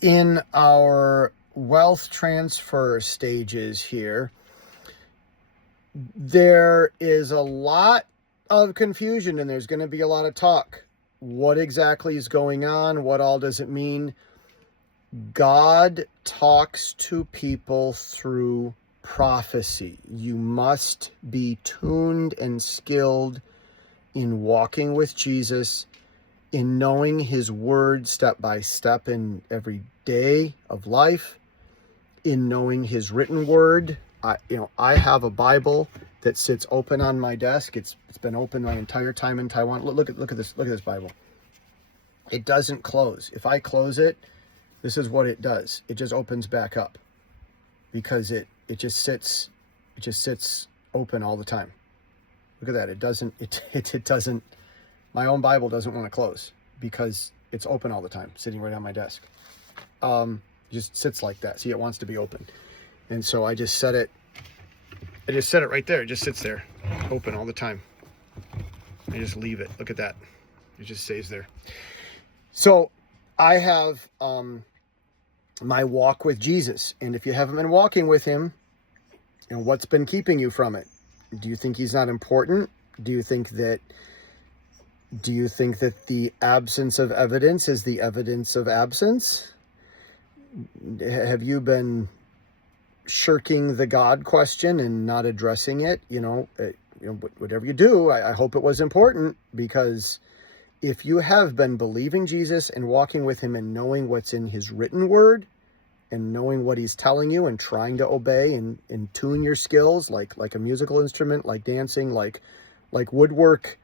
In our wealth transfer stages here, there is a lot of confusion and there's going to be a lot of talk. What exactly is going on? What all does it mean? God talks to people through prophecy. You must be tuned and skilled in walking with Jesus, in knowing his word step by step in every day of life, in knowing his written word. I have a Bible that sits open on my desk. It's been open my entire time in Taiwan. Look at this Bible. It doesn't close. If I close it, this is what it does. It just opens back up because it just sits open all the time. Look at that. It doesn't, my own Bible doesn't want to close because it's open all the time, sitting right on my desk. Just sits like that. See, it wants to be open. And so I just set it right there. It just sits there, open all the time. I just leave it. Look at that. It just stays there. So I have my walk with Jesus. And if you haven't been walking with him, what's been keeping you from it? Do you think he's not important? Do you think that the absence of evidence is the evidence of absence? Have you been shirking the God question and not addressing it? Whatever you do, I hope it was important, because if you have been believing Jesus and walking with him and knowing what's in his written word and knowing what he's telling you and trying to obey and tune your skills like a musical instrument, like dancing, like woodwork,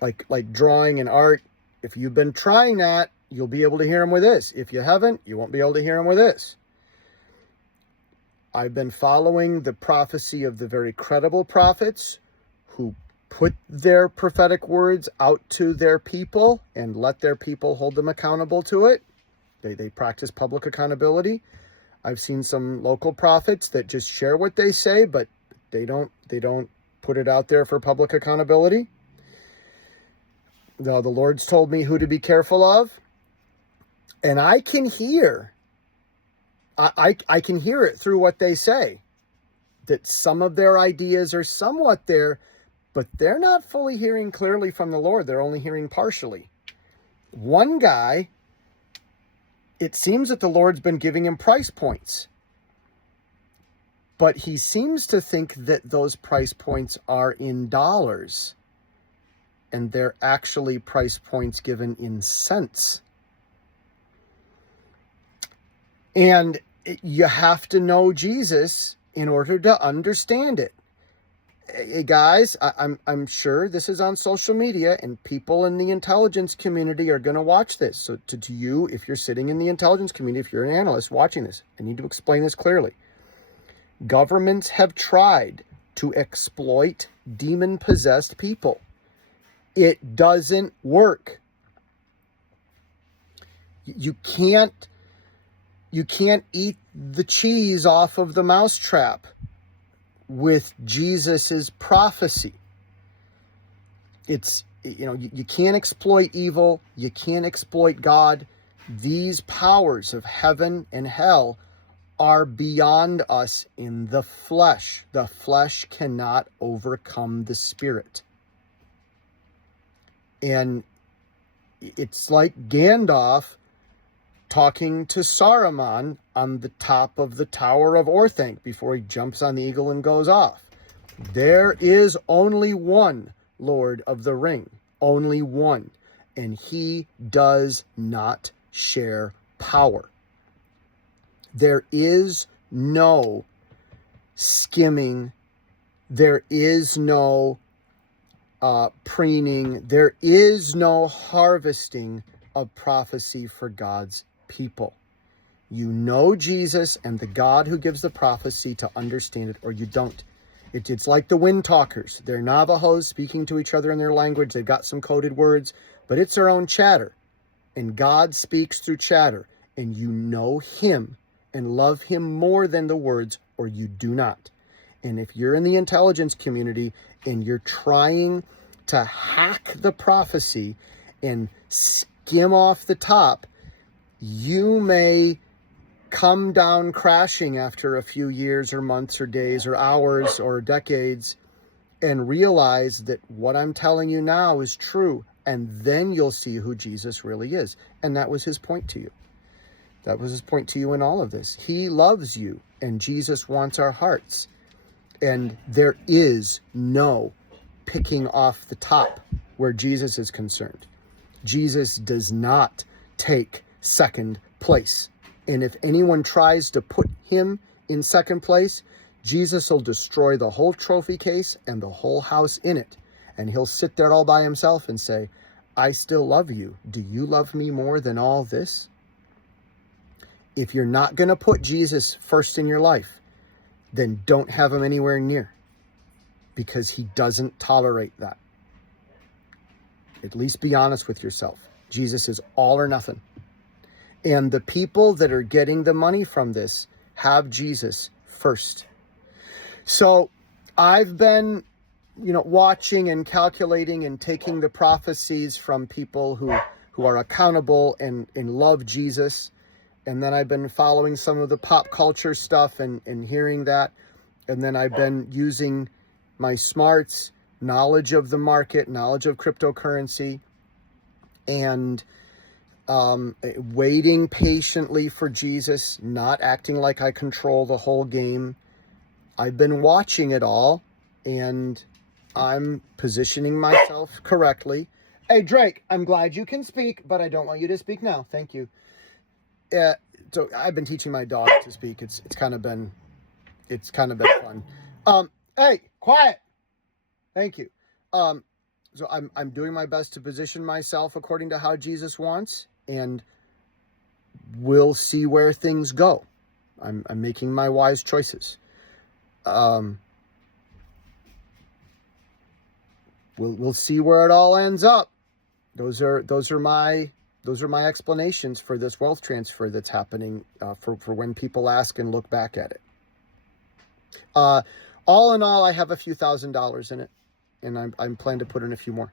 like drawing and art, if you've been trying that, you'll be able to hear him with this. If you haven't, you won't be able to hear him with this. I've been following the prophecy of the very credible prophets who put their prophetic words out to their people and let their people hold them accountable to it. They practice public accountability. I've seen some local prophets that just share what they say, but they don't put it out there for public accountability. The Lord's told me who to be careful of. And I can hear, I can hear it through what they say, that some of their ideas are somewhat there, but they're not fully hearing clearly from the Lord. They're only hearing partially. One guy, it seems that the Lord's been giving him price points, but he seems to think that those price points are in dollars, and they're actually price points given in cents. And you have to know Jesus in order to understand it. Hey guys, I'm sure this is on social media and people in the intelligence community are going to watch this. So to you, if you're sitting in the intelligence community, if you're an analyst watching this, I need to explain this clearly. Governments have tried to exploit demon-possessed people. It doesn't work. You can't eat the cheese off of the mousetrap with Jesus's prophecy. It's, you can't exploit evil. You can't exploit God. These powers of heaven and hell are beyond us in the flesh. The flesh cannot overcome the spirit. And it's like Gandalf talking to Saruman on the top of the Tower of Orthanc before he jumps on the eagle and goes off. There is only one Lord of the Ring, only one, and he does not share power. There is no skimming, there is no preening, there is no harvesting of prophecy for God's people. You know Jesus and the God who gives the prophecy to understand it, or you don't. It's like the wind talkers. They're Navajos speaking to each other in their language. They've got some coded words, but it's their own chatter. And God speaks through chatter. And you know him and love him more than the words, or you do not. And if you're in the intelligence community and you're trying to hack the prophecy and skim off the top, you may come down crashing after a few years or months or days or hours or decades and realize that what I'm telling you now is true. And then you'll see who Jesus really is. And that was his point to you. That was his point to you in all of this. He loves you, and Jesus wants our hearts. And there is no picking off the top where Jesus is concerned. Jesus does not take second place. And if anyone tries to put him in second place, Jesus will destroy the whole trophy case and the whole house in it. And he'll sit there all by himself and say, I still love you. Do you love me more than all this? If you're not going to put Jesus first in your life, then don't have him anywhere near, because he doesn't tolerate that. At least be honest with yourself. Jesus is all or nothing. And the people that are getting the money from this have Jesus first. So I've been, watching and calculating and taking the prophecies from people who are accountable and love Jesus. And then I've been following some of the pop culture stuff and hearing that. And then I've been using my smarts, knowledge of the market, knowledge of cryptocurrency, and waiting patiently for Jesus, not acting like I control the whole game. I've been watching it all, and I'm positioning myself correctly. Hey, Drake, I'm glad you can speak, but I don't want you to speak now. Thank you. So I've been teaching my dog to speak. It's kind of been fun. Hey, quiet. Thank you. So I'm doing my best to position myself according to how Jesus wants, and we'll see where things go. I'm making my wise choices. We'll see where it all ends up. Those are my explanations for this wealth transfer that's happening, for when people ask and look back at it. All in all, I have a few $1,000s in it, and I'm planning to put in a few more.